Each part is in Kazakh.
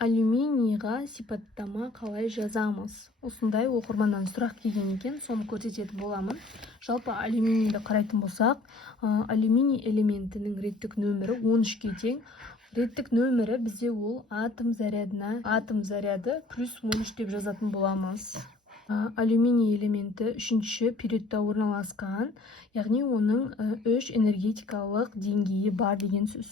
Алюминийға сипаттама қалай жазамыз? Осындай оқырманнан сұрақ келген екен, соны көрсететін боламын. Жалпы алюминийді қарайтын болсақ, алюминий элементінің реттік нөмірі 13-ке тең. Реттік нөмірі бізде ол атом заряды плюс 13 деп жазатын боламыз. Алюминий элементі 3-ші периодта орналасқан, яғни оның 3 энергетикалық деңгейі бар деген сөз.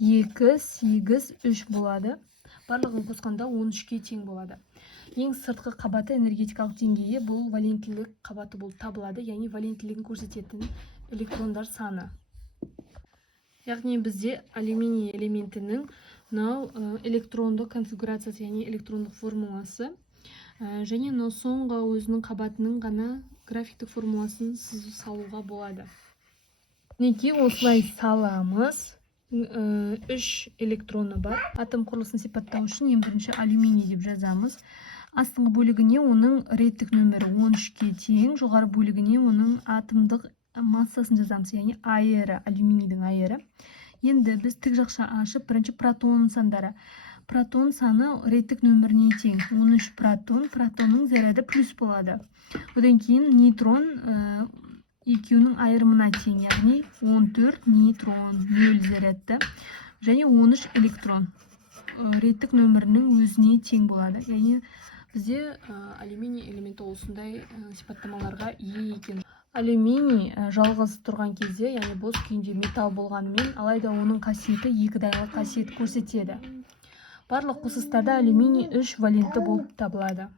2, 8, 3 болады. Барлығын қосқанда 13-ке тең болады. Ең сыртқы қабаты энергетикалық деңгейі бұл валенттілік қабаты болып табылады, яғни валенттілігін көрсететін электрондар саны. Яғни бізде алюминий элементінің электрондық конфигурациясы, яғни электрондық формуласы, және соңғы өзінің қабатының ғана графиктік формуласын салуға болады. Неге осылай саламыз? 3 электроны бар. Атом құрылысын сипаттау үшін ең бірінші алюминий деп жазамыз. Астыңғы бөлігіне оның реттік нөмірі 13-ке тең, жоғары бөлігіне оның атомдық массасын жазамыз, яғни айыры, алюминийдің айыры. Енді біз тік жақша ашып, бірінші протон сандары. Протон саны реттік нөміріне тең. 13 протонның заряды плюс болады. Одан кейін нейтрон екеуінің айырымына тең, яғни 14 нейтрон 0 зарядты, және 13 электрон реттік нөмірінің өзіне тең болады. Яғни бізде алюминий элементі осындай сипаттамаларға ие екен. Алюминий жалғыз тұрған кезде, яғни бос күйінде металл болғанымен, алайда оның қасиеті екі дайлық қасиет көрсетеді. Барлық қосыстарда алюминий 3 валентті болып табылады.